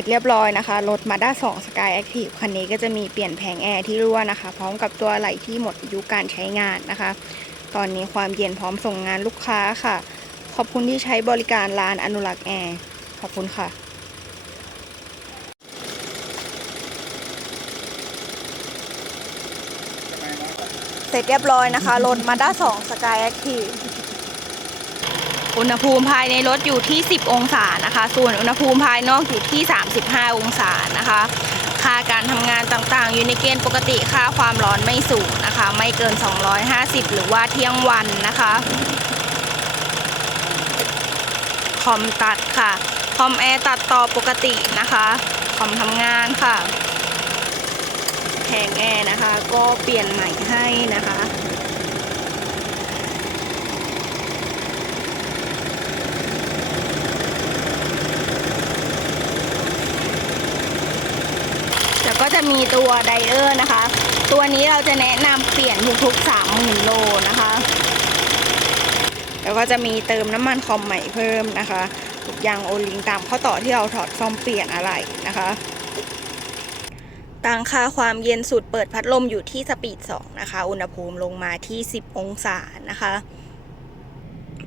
ร็จเรียบร้อยนะคะ รถมาด้า2 Sky Active คันนี้ก็จะมีเปลี่ยนแผงแอร์ที่รั่วนะคะ พร้อมกับตัวอะไหล่ที่หมดอายุการใช้งานนะคะ ตอนนี้ความเย็นพร้อมส่งงานลูกค้าค่ะ ขอบคุณที่ใช้บริการร้านอนุรักษ์แอร์ ขอบคุณค่ะเสร็จเรียบร้อยนะคะรถมาด้า2 Sky Active อุณหภูมิภายในรถอยู่ที่ 10 องศานะคะ ส่วนอุณหภูมิภายนอกอยู่ที่ 35 องศานะคะ ค่าการทำงานต่างๆ อยู่ในเกณฑ์ปกติค่าความร้อนไม่สูงนะคะ ไม่เกิน 250 หรือว่าเที่ยงวันนะคะคอมตัดค่ะคอมแอร์ตัดต่อปกตินะคะคอมทำงานค่ะแผงแอร์นะคะ ก็เปลี่ยนใหม่ให้นะคะ แล้วก็ จะมีตัวไดเออร์นะคะ ตัวนี้เราจะแนะนำเปลี่ยนทุกๆ30,000โลนะคะ แล้วก็จะมีเติมน้ำมันคอมใหม่เพิ่มนะคะทุกอย่างโอลิงตามข้อต่อที่เราถอดซ่อมเปลี่ยนอะไรนะคะตั้งค่าความเย็นสุดเปิดพัดลมอยู่ที่สปีด 2 นะคะ อุณหภูมิลงมาที่ 10 องศานะคะ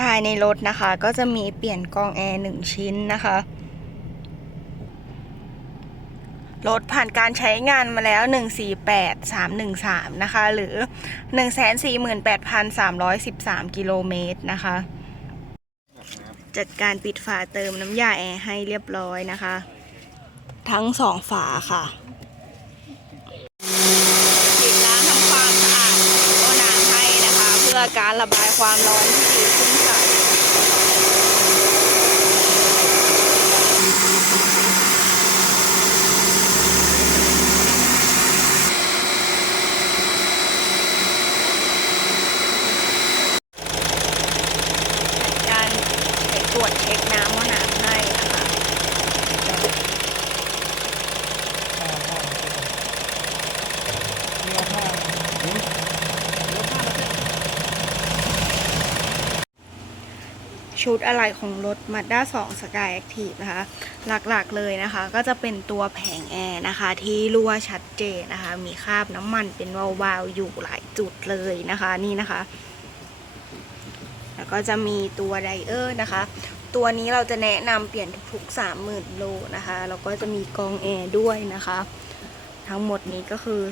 ภายในรถนะคะก็จะมีเปลี่ยนกรองแอร์ 1 ชิ้นนะคะ รถผ่านการใช้งานมาแล้ว 148313 นะคะ หรือ 148,313 กิโลเมตรนะคะ จัดการปิดฝาเติมน้ำยาแอร์ให้เรียบร้อยนะคะ ทั้งสองฝาค่ะฉีดล้างทำความสะอาดตัวน้ำให้นะคะ เพื่อการระบายความร้อนที่ดีขึ้นค่ะ การไปตรวจเช็คน้ำว่าน้ำให้นะคะ ชุดอะไรของรถ Mazda 2 Sky Active นะคะ หลักๆเลยนะคะ ก็จะเป็นตัวแผงแอร์นะคะ ที่รั่วชัดเจนนะคะ มีคราบน้ำมันเป็นวาวๆ อยู่หลายจุดเลยนะคะนี่นะคะ แล้วก็จะมีตัวไดเออร์นะคะ ตัวนี้เราจะแนะนำเปลี่ยนทุกๆ 30,000 โลนะคะ แล้วก็จะมีกองแอร์ด้วยนะคะ ทั้งหมดนี้ก็คือ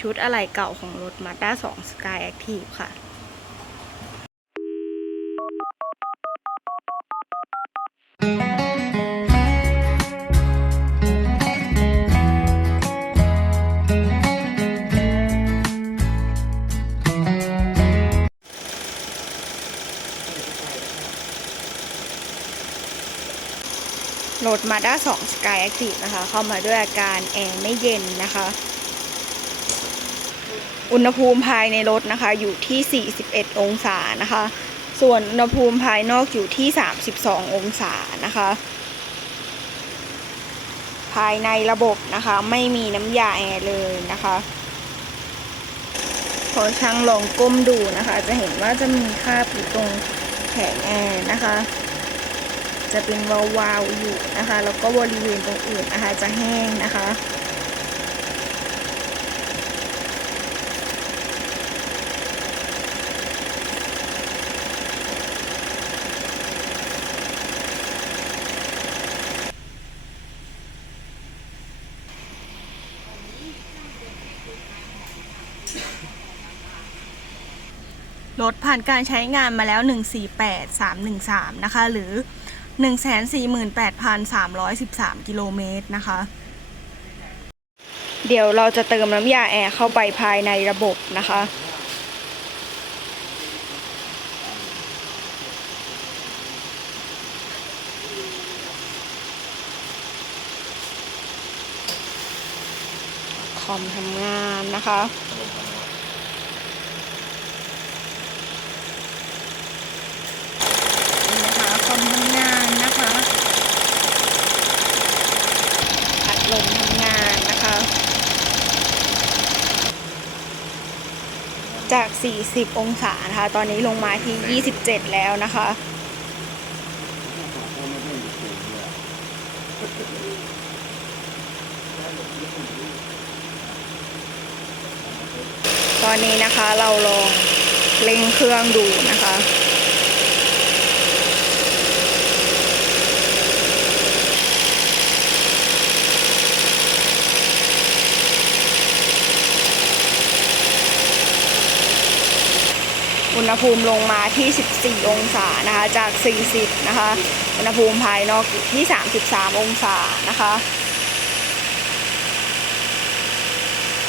ชุดอะไหล่เก่าของรถ Mazda 2 Sky Active ค่ะ รถ Mazda 2 Sky Active นะคะ เข้ามาด้วยอาการแอร์ไม่เย็นนะคะ อุณหภูมิภายในรถนะคะ อยู่ที่ 41 องศานะคะ ส่วนอุณหภูมิภายนอกอยู่ที่ 32 องศานะคะ ภายในระบบนะคะไม่มีน้ำยาแอร์เลยนะคะพอช่างลองก้มดูนะคะ จะเห็นว่าจะมีคราอยู่ตรงแผงแอร์นะคะ จะเป็นวาวๆอยู่นะคะ แล้วก็บริเวณตรงอื่นนะคะจะแห้งนะคะ รถผ่านการใช้งานมาแล้ว 148313 นะคะ หรือ 148,313 กิโลเมตรนะคะ เดี๋ยวเราจะเติมน้ำยาแอร์เข้าไปภายในระบบนะคะคอมทำงานนะคะ 40 องศานะคะ ตอนนี้ลงมาที่ 27 แล้วนะคะตอนนี้นะคะเราลองเล็งเครื่องดูนะคะ อุณหภูมิลงมาที่ 14 องศานะคะ จาก 40 นะคะ อุณหภูมิภายนอกที่ 33 องศานะคะ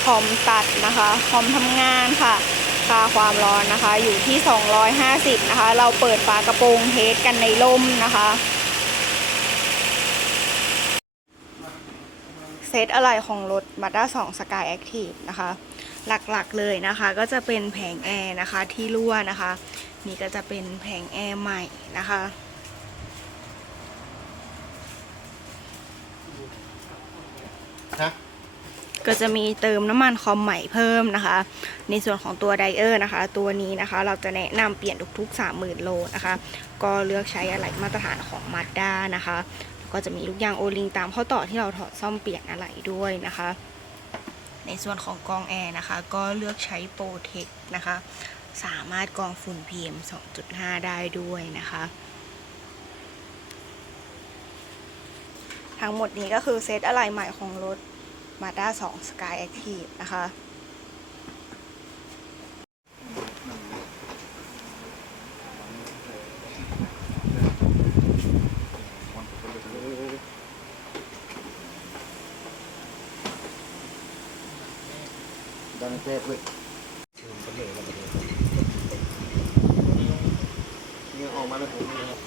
คอมตัดนะคะคอมทำงานค่ะค่าความร้อนนะคะ อยู่ที่ 250 นะคะ เราเปิดฝากระโปรงเทสกันในร่มนะคะเซตอะไรของรถ Mazda 2 Sky Active นะคะ หลักๆเลยนะคะ ก็จะเป็นแผงแอร์นะคะที่รั่วนะคะ นี่ก็จะเป็นแผงแอร์ใหม่นะคะฮะก็จะมีเติมน้ำมันคอมใหม่เพิ่มนะคะ ในส่วนของตัวไดเออร์นะคะ ตัวนี้นะคะ เราจะแนะนำเปลี่ยนทุกๆ 30,000 โลนะคะ ก็เลือกใช้อะไหล่มาตรฐานของ Mazda นะคะแล้วก็จะมีลูกยางโอลิงตามข้อต่อที่เราถอดซ่อมเปลี่ยนอะไหล่ด้วยนะคะ ในส่วนของกองแอร์นะคะ ก็เลือกใช้โปรเทคนะคะ สามารถกองฝุ่น PM 2.5 ได้ด้วยนะคะ ทั้งหมดนี้ก็คือเซตอะไหล่ใหม่ของรถ Mazda 2 Sky Active นะคะ ดันเจ็บเลยเนี่ยออกมาแล้วผมเนี่ย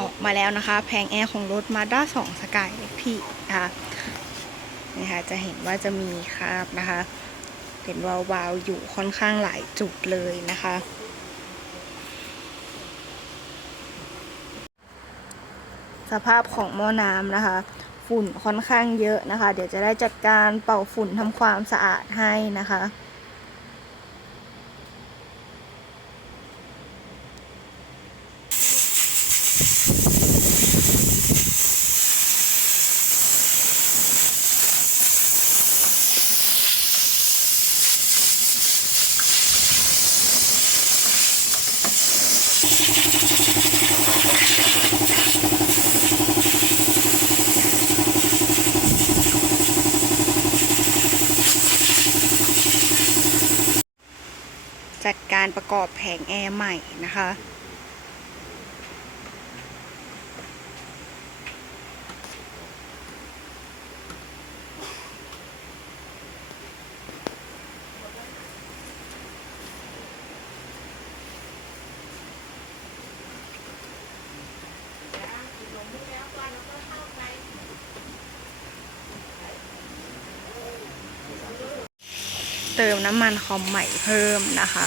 ออกมาแล้วนะคะ แผงแอร์ของรถ Mazda 2 Sky Active นะคะนี่ค่ะจะเห็นว่าจะมีคราบนะคะเป็นวาวๆอยู่ค่อนข้างหลายจุดเลยนะคะ สภาพของหม้อน้ำนะคะ ฝุ่นค่อนข้างเยอะนะคะ เดี๋ยวจะได้จัดการเป่าฝุ่นทำความสะอาดให้นะคะ การประกอบแผงแอร์ใหม่นะคะ เติมน้ำมันคอมใหม่เพิ่มนะคะ